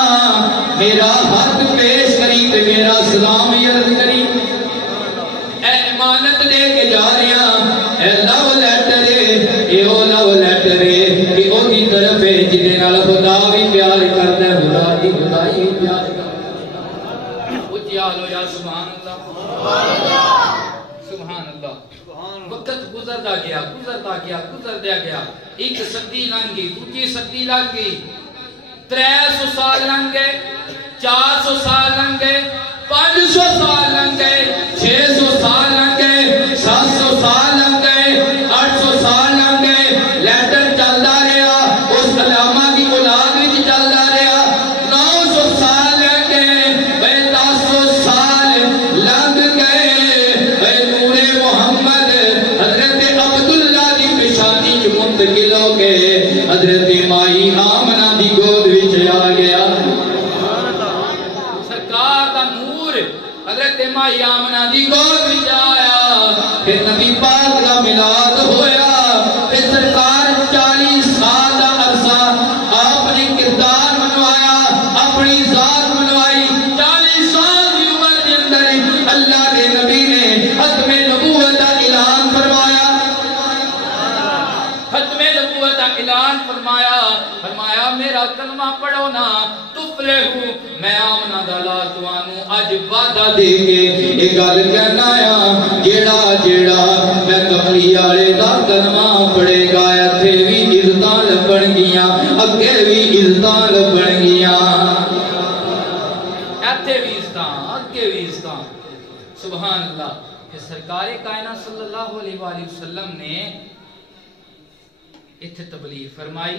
میرا ہاتھ پیش کری تے میرا سلام عرض کری اے امانت دے کے جا رہا اے لو letter A O love letter کہ او دی طرف ہے جدے نال خدا بھی پیار کردا ہے خدا دی خدائی بھی پیار کردا ہے اچھی حالو یا سبحان اللہ سبحان اللہ وقت گزرتا گیا ایک صدی لنگ گئی دوسری صدی لنگ گئی 300 سال لنگ گئے 400 سال لنگ گئے 500 سال لنگ گئے 600 سال لنگ گئے 700 سال لنگ گئے 800 سال لنگ گئے لیٹر چلتا رہا اس علامہ کی اولاد وچ چلتا رہا 900 سال لنگ گئے 1000 سال لنگ گئے نور محمد حضرت عبداللہ دی پیشانی چ منتقل ہو گئے حضرت مائی آمنہ دی گود وچ آ گیا سرکار دا نور حضرت مائی آمنہ دی گود وچ آیا پھر نبی پاک دا میلاد ہویا پھر سرکار 40 سال دا عرصہ آپ نے کردار منوایا اپنی ذات منوائی 40 سال دی عمر کے اندر اللہ کے نبی نے ختم نبوت کا اعلان فرمایا ختم نبوت کا اعلان فرمایا میرا کلمہ پڑھو نا تفلحو میں آمنہ دا لال توانو اج وعدہ دے کے ایک گل کہنا آیا جیڑا میں کملی والے دا کلمہ پڑھے گا ایتھے بھی عزتاں لبن گیاں اگے بھی عزتاں لبن گیاں ایتھے بھی عزتاں اگے بھی عزتاں سبحان اللہ کہ سرکار کائنات صلی اللہ علیہ وآلہ وسلم نے اتھے تبلیغ فرمائی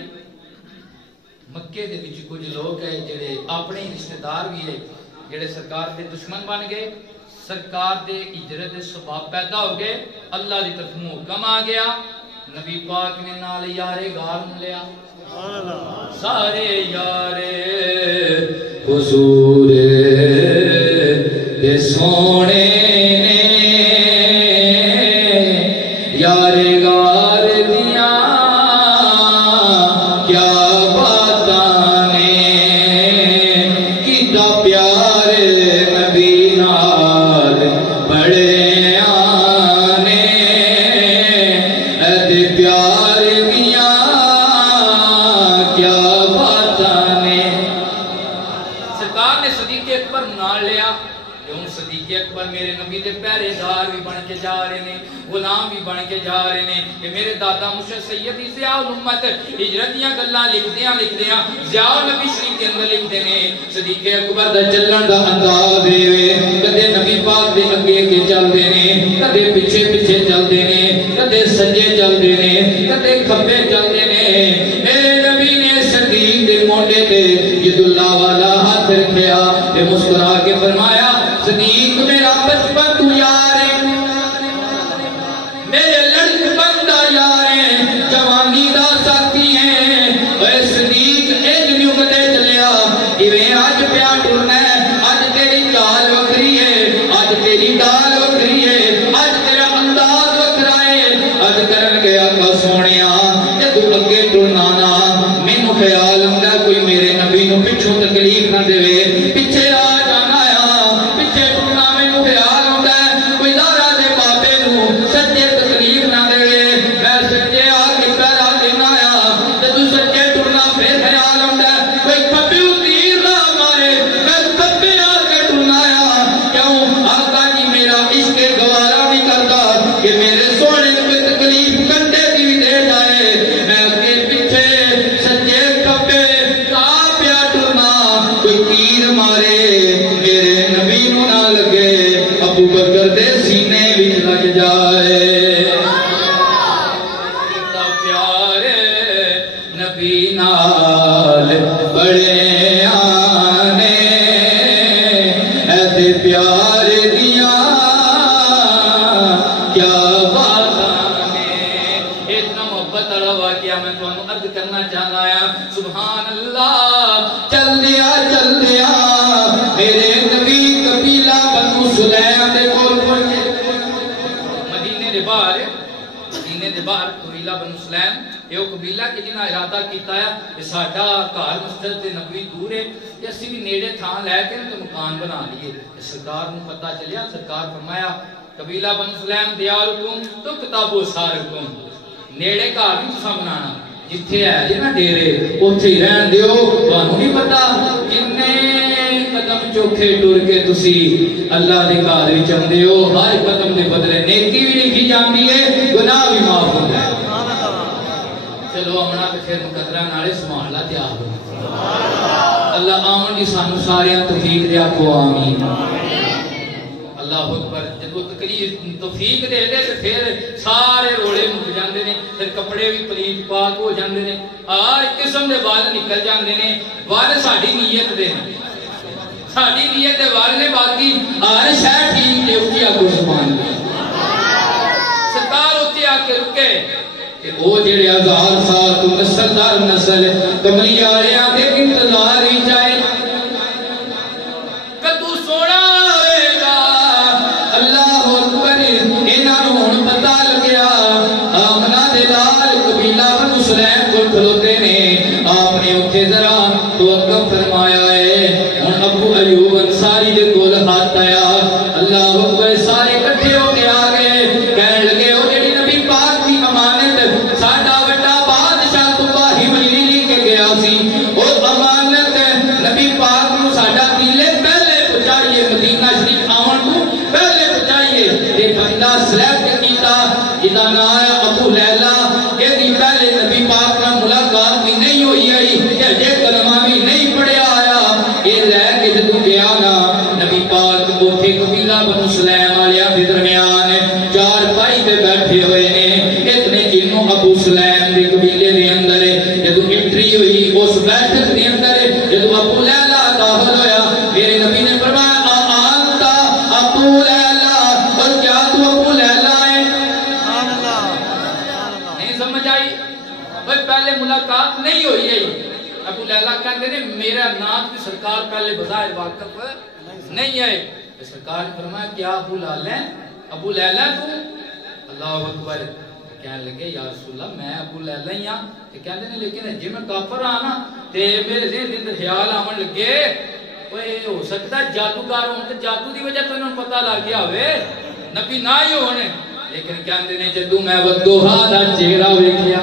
مکے دے وچ کچھ لوگ ہیں جڑے اپنے رشتہ دار بھی ہے جڑے سرکار دے دشمن بن گئے سرکار دے اجرت سباب پیدا ہو گئے اللہ دی طرف حکم آ گیا نبی پاک نے نال یارے غار ملیا سارے یارے حضور دے سونے نے یارے غار دیا کیا باتاں نے کیتا پیار نبی نال بڑے آنے ادے پیار دیا کیا باتاں نے سرکار نے صدیق اکبر نال لیا ہوں صدیق اکبر میرے نبی دے پہرے دار بھی بن کے جا رہے ہیں غلام بھی بن کے جا رہے ہیں کہ میرے دادا مرشد سیدی ضیاء الامت ہجرتیاں گلاں لکھدیاں ضیاء نبی شریف کے اندر لکھتے ہیں صدیق اکبر دا چلن دا انداز کدے نبی پاک دے اگے اگے چلدے نے کدے پیچھے پیچھے چلدے نے کدے سجے چلدے نے کدے کھبے چلدے نے میرے نبی نے صدیق دے موڈے تے ید اللہ والا ہاتھ رکھیا تے مسکرا کے فرمایا صدیق میرا بچپن تو یار ہے میرے لڑکپن دا یار ہے جوانی دا ساتھی ہے اے صدیق ایک نیو کدے چلیا ایویں اج پیا ٹرنا ہے اج تیری چال وکری ہے اج تیری دال وکری ہے اج تیرا انداز وکرا ہے اج کرن گیا کا سونیا تے تو اگے ٹرنا نا مینوں خیال ہوندا کوئی میرے نبی نو پچھوں تکلیف نہ دے پیچھے آ جانا آیا پیچھے ٹرنا مینوں خیال ہوندا کوئی زارا دے بابے نو سچے تکلیف نہ دے میں سچے آ کے پیرا دینا آیا تے تو سچے ٹرنا پھر خیال ہوندا کوئی کھبے تیر نہ مارے میں کھبے آ کے ٹرنا آیا کیوں آقا جی میرا عشق گوارا نہیں کرتا کہ میرے سونے کو تکلیف کندے دی دے جائے میں اگے پیچھے سچے کھبے تا پیا ٹرنا کوئی تیر مارے میرے نبی نو نہ لگے ابو بکر دے سینے وچ لگ جائے کیتا پیار نبی نال بڑے آنے ایسے پیار دیا کیا باتاں نے اتنا محبت والا واقعہ میں تمہیں عرض کرنا چاہنا ہے سبحان اللہ چل دیا میرے نبی قبیلہ بنو سلیم دے کول پہنچے مدینے دے باہر قبیلہ بنو سلیم یہ قبیلہ کہ جنہاں ارادہ کیتا ہے کہ ساڈا گھر مسجد نبوی دور ہے کہ اسی بھی نیڑے تھان لے کے تے مکان بنا لیے سرکار نو پتہ چلیا سرکار فرمایا قبیلہ بنو سلیم دیارکم تکتب سارکم نیڑے گھر نہیں تساں بنانا جتھے ہے جی نا ڈیرے اوتھے ہی رہن دیو تانوں نہیں پتہ کنے قدم چوکھے ٹر کے تسی اللہ دے گھر وچ آندے ہو ہر قدم دے بدلے نیکی بھی لکھی جاندی ہے گناہ بھی معاف ہوندا ہے چلو امنا تے پھر مقدرہ نالے سبحان اللہ تیار ہو اللہ آمن دی سانو سارے توفیق دے آکھو آمین اللہ اکبر جب تقریر توفیق دے دے تے پھر سارے روڑے مک جاندے نے پھر کپڑے بھی پلیت پاک ہو جاندے نے ہر قسم دے وال نکل جاندے نے وال ساڈی نیت دے ساڈی نیت دے وال نے باقی ہر شے ٹھیک تے اٹھی آکھو سبحان اللہ سرکار اٹھی آ کے رکے کہ او جڑے ہزار سال تو نسل در نسل کملی آلیاں دے انتظار ہی جائے کدو سونا ہوئے گا اللہ اکبر انہاں نوں ہن پتہ لگیا آمنہ دے لال قبیلہ بنو سلیم کو کھلوتے نے آپ نے اوتھے ذرا توقف فرمایا ہے ہن ابو ایوب انصاری دے کول ہاتھ آیا اللہ اکبر سارے اکٹھے ہو کے آ گئے کہنے لگے او جڑی نبی پاک دی امانت ساڈا وڈا بادشاہ ابراہیم لے کے گیا سی او امانت نبی پاک نو ساڈا دل پہلے پہنچائیے مدینہ شریف آون تو پہلے پہنچائیے تے بندہ سلیکٹ کیتا جدا نام ہے ابو لیلا اے دی پہلے نبی پاک نال ملاقات بھی نہیں ہوئی آئی کہ جے کلمہ بھی نہیں پڑھیا آیا اے لے کے جدوں گیا نا نبی پاک اوتھے قبیلہ بنو سلیم والیاں دے درمیان چار بھائی تے بیٹھے ہوئے نے اتنے جنوں ابو سلیم دے قبیلے دے اندر جدوں انٹری ہوئی اس بیٹھک دے اندر جدوں ابو لیلا داخل ہویا میرے نبی نے فرمایا آنتا ابو لیلا ملاقات نہیں ہوئی ہے. ابو لیلا کہتے ہیں میرا نام کی سرکار پہلے بظاہر واقف نہیں ہے. سرکار نے فرمایا کیا ابو لیلا تو؟ اللہ اکبر. کہنے لگے یا رسول اللہ میں ابو لیلا ہی ہاں. کہتے ہیں لیکن جی میں کافر ہاں نا تے میرے ذہن دے اندر خیال آون لگے اوے ہو سکتا ہے جادوگر ہون تے جادو دی وجہ تو انہوں پتہ لگ گیا ہوئے نبی نہ ہی ہونے. لیکن کہتے ہیں جدوں میں ودوہا دا چہرہ ویکھیا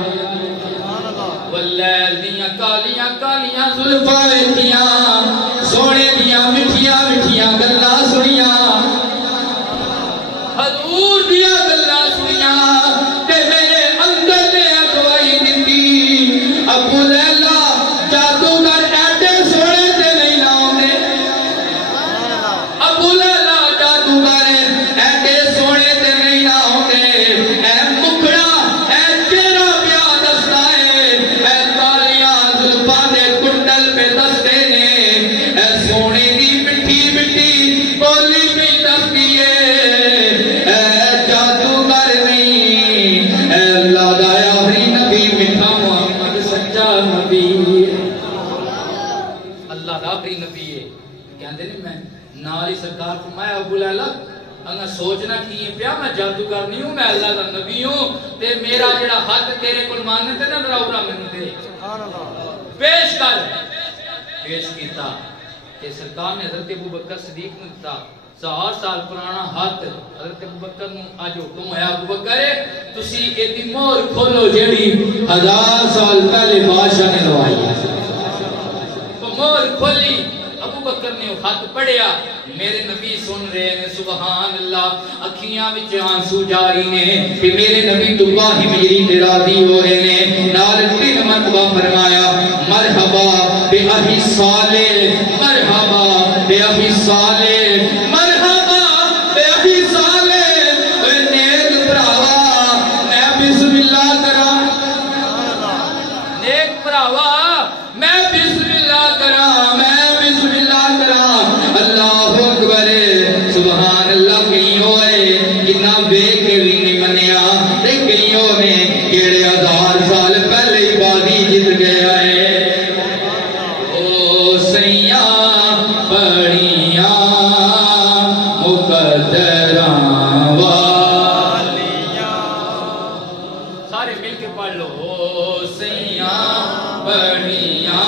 واللیل دیاں کالیاں کالیاں زلفاں ویکھیاں سونے دیاں مٹھیاں مٹھیاں گلاں سنیاں حضور دیاں گلاں سنیاں تے میرے اندر نے اگوائی دتی ابو لیلا جادوگر ایڈے سونے تے نہیں نہ ہوندے. ابو لیلا جادوگر ایڈے سونے تے نہیں نہ ہوندے. اے مکھڑا اے چہرہ پیا دسدا ہے اے کالیاں زلفاں دے کنڈل پہ دسدے نے اے سونے دی مٹھی مٹھی بولی بھی دسدی ہے اے جادوگر نہیں اے اللہ دا آخری نبی میٹھا محمد سچا نبی اللہ دا آخری نبی ہے. کہندے نے میں نال ہی سرکار فرمایا ابو لیلا اگر سوچنا کی پیا میں جادوگر نہیں ہوں میں اللہ دا نبی ہوں تے میرا جڑا حد تیرے کول ماننے تے نہ ذرا مینوں دے پیش کر. پیش کیتا کہ سرکار نے حضرت ابوبکر صدیق نے دیتا 1000 سال پرانا ہاتھ حضرت ابوبکر نو اج حکم ہویا ابوبکر تسی ایدی مہر کھولو جیڑی 1000 سال پہلے بادشاہ نے لوائی ہے. مہر کھولی ابوبکر نے خط پڑھیا میرے نبی سن رہے ہیں سبحان اللہ اکھیاں وچ آنسو جاری نے کہ میرے نبی تو واہی میری تے راضی ہو رہے نے. نال 3 مرتبہ فرمایا مرحبا بے اہی صالح مرحبا بے اہی صالح مرحبا بے اہی صالح. اے نیک بھراوا میں بسم اللہ کراں نیک بھراوا میں بسم اللہ کراں میں بسم اللہ کراں. اللہ اکبر سبحان اللہ. کئی ہوئے کتنا بے کے بھی نہیں منیا تے کئی ہوئے کیڑے 1000 سال پہلے ہی بازی جت گیا ہے. او سیاں بڑیاں مقدراں والیاں سارے مل کے پڑھ لو. او سیاں بڑیاں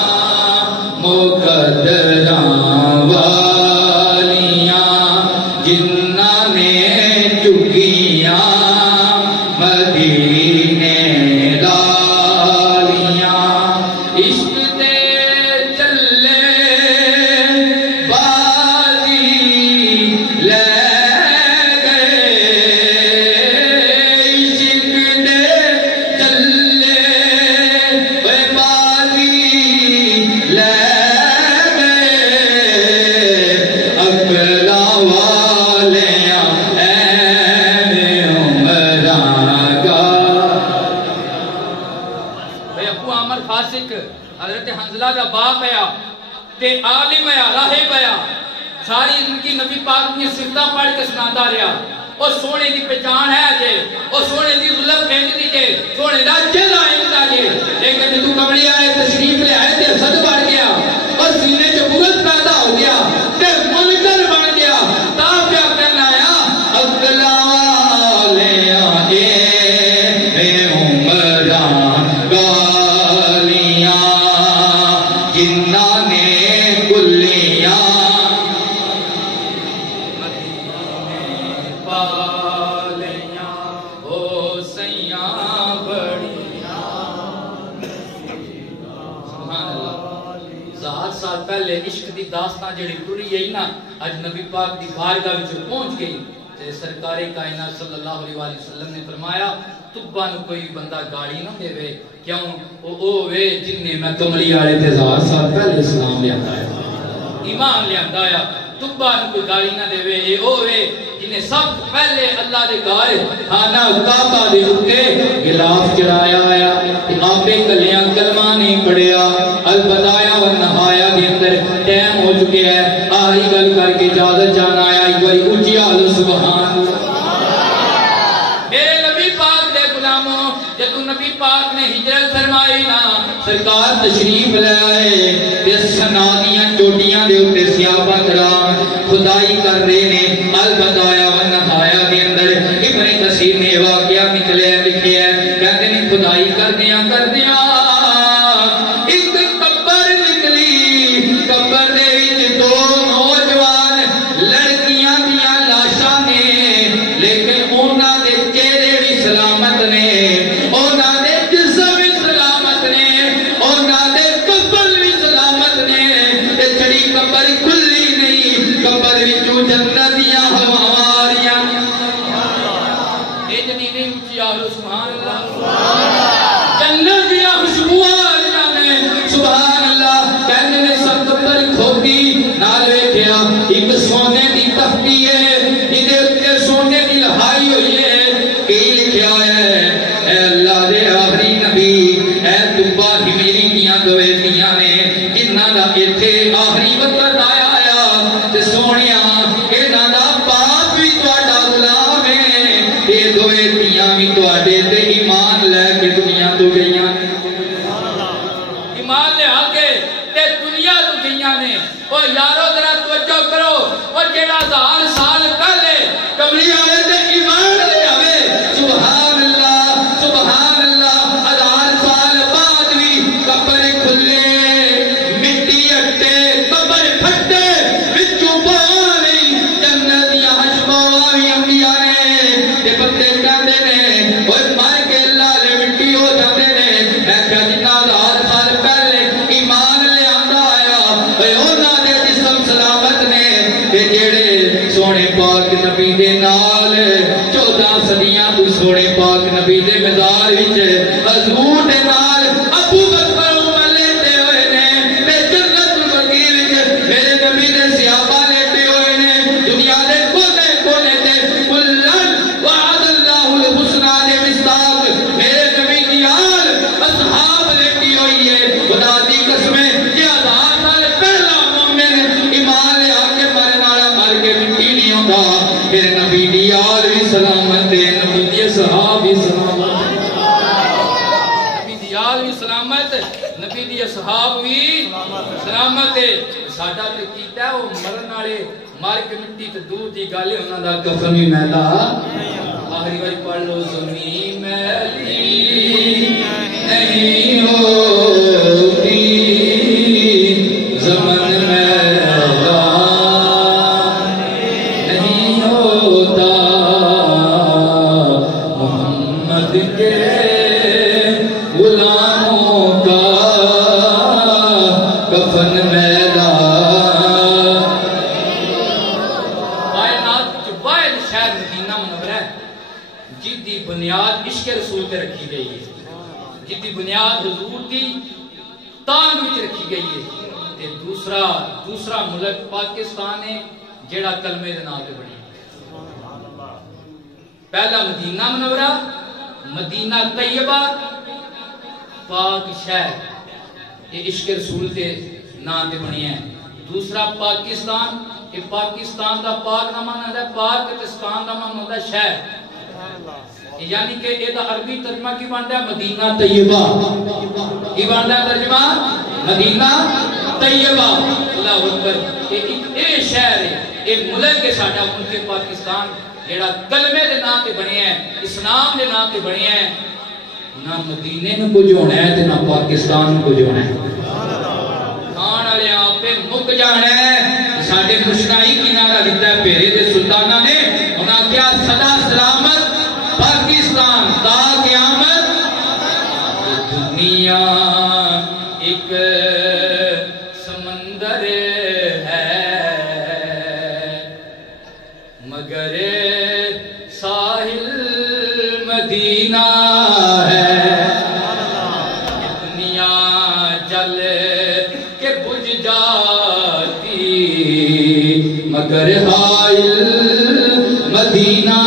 مقدراں والیاں جنہاں نے چکیاں مدینے لالیاں عشق دے چلے بازی لے گئے عشق دے چلے بازی لے حضرت حنظلہ دا باپ ہے تے عالم ہے راہب ہے ساری زندگی نبی پاک کی صفتاں پڑھ کے سناتا رہا. او سونے دی پہچان ہے جے او سونے دی ظلم پھینک دی جے سونے دا جل آئندہ جے. لیکن تو کملی آئے تشریف لے آئے تے حسد بڑھ گیا اور سینے جو بغض پیدا ہو گیا تے منکر بن گیا. تا پیا کہنا آیا اگلا لے آئے اے عمران گالیاں جنہاں نے کلیاں پالیاں او سیاں بڑیاں. سبحان اللہ. 1000 سال پہلے عشق دی داستان جڑی ٹری ہے نا اج نبی پاک دی بارگاہ وچ پہنچ گئی تے سرکار کائنات صلی اللہ علیہ وآلہ وسلم نے فرمایا تبا نو کوئی بندہ گاڑی نہ دے وے کیوں او وے جن نے میں کملی والے تے 1000 سال پہلے اسلام لے آندا ہے ایمان لے آندا ہے. تبا نو کوئی گاڑی نہ دے وے اے او وے جن سب پہلے اللہ دے گھر خانہ کعبہ دے اوتے غلاف چڑھایا آیا تے آپے کلیاں کلمہ نہیں پڑھیا البدایا و نہایا دے اندر ٹائم ہو چکے ہے. آخری گل کر کے اجازت جانا آیا ایک باری اونچی آلو سبحان میرے نبی پاک دے غلاموں جدو نبی پاک نے ہجرت فرمائی نا سرکار تشریف لے آئے تے سنا دیاں چوٹیاں دے اوتے صحابہ کرام خدائی کر رہے نے البدایا و نہایا دے اندر ابن کثیر نے واقعہ نکلے لکھے ہے کہتے ہیں خدائی کر دیا ایک قبر نکلی قبر دے وچ دو نوجوان لڑکیاں دیاں لاشاں نے لیکن انہاں دے چہرے بھی سلامت نے انہاں دے جسم بھی سلامت نے انہاں دے قبر بھی سلامت نے تے چڑی قبر کھلی نہیں قبر وچوں جنت دیاں ہواواں آ رہیاں اے جنی نہیں اونچی آہو سبحان اللہ جنت دیاں خوشبو آ رہیاں نے سبحان اللہ کہندے نے سب قبر کھوتی نال ویکھیا ایک سونے دی تختی ہے جدے اوتے سونے دی لہائی ہوئی ہے کی لکھیا ہے اے اللہ دے آخری نبی اے تبا ہی میری دیاں دوے دیاں نے جنہاں دا ایتھے آخری وقت آیا تے سونیا انہاں دا باپ بھی تہاڈا غلام ہے اے دوے دیاں بھی تہاڈے تے ایمان لے کے دنیا تو گئیاں ایمان لے آ کے تے دنیا تو گئیاں نے او یارو ذرا توجہ کرو او جیڑا 1000 سال پہلے کملی آئے تے ایمان لے آوے سبحان اللہ 1000 سال بعد بھی قبر کھلے مٹی اٹے قبر پھٹے وچوں باہر جنت دیاں خوشبوئاں وی آندیاں نے تے بندے کہندے نے اوے مر کے اللہ لے مٹی ہو جاندے نے اے کہ جنہاں 1000 سال پہلے ایمان لے آندا آیا اے انہاں دے جسم سلامت نے تے جڑے سونے پاک نبی دے نال 14 صدیاں تو سونے پاک نبی دے مزار وچ حضور دے نال ابو بکر عمر لیٹے ہوئے نے تے جنت البقیع وچ میرے نبی دے صحابہ لیٹے ہوئے نے دنیا دے کونے کونے تے کلن وعد اللہ الحسنى دے مصداق میرے نبی دی آل اصحاب لیٹی ہوئی ہے خدا دی قسم کہ 1000 سال پہلا مومن ایمان لے آ کے مرن والا مر کے مٹی نہیں ہوندا میرے نبی دی آل بھی سلامت ہے نبی دی صحابہ بھی سلامت نبی دی آل بھی سلامت نبی دی صحابہ بھی سلامت ہے ساڈا تے کیتا ہے او مرن والے مر کے مٹی تے دور دی گل ہے انہاں دا کفن بھی میلا آخری بار پڑھ لو زمین میلی نہیں ہوتی زمن میلا نہیں ہوتا محمد کے غلاموں کا کفن میلا کائنات جو واحد شہر مدینہ منورہ ہے جدی بنیاد عشق رسول تے رکھی گئی ہے جدی بنیاد حضور دی تان وچ رکھی گئی ہے تے دوسرا ملک پاکستان ہے جیڑا کلمے دے نام تے بنی پہلا مدینہ منورہ مدینہ طیبہ پاک شہر یہ عشق رسول تے نام تے بنی ہے دوسرا پاکستان یہ پاکستان دا پاک نام ہوتا ہے پاکستان دا نام ہوتا ہے شہر یعنی کہ یہ عربی ترجمہ کی بنتا ہے مدینہ طیبہ کی بنتا ہے ترجمہ مدینہ طیبہ اللہ اکبر یہ شہر ہے یہ ملک ہے ساڈا ملک پاکستان جیڑا کلمے دے نام تے بنے ہیں اسلام دے نام تے بنے ہیں نہ مدینے میں کچھ ہونا ہے تے نہ پاکستان میں کچھ ہونا ہے کھان والے آپ پہ مک جانا ہے ساڈے مشکائی کنارہ دیتا ہے پیرے دے سلطانہ نے انہاں کیا صدا سلامت پاکستان تا قیامت دنیا ایک سمندر ہے مگر ساحل مدینہ ہے دنیا جل کے بجھ جاتی مگر حائل مدینہ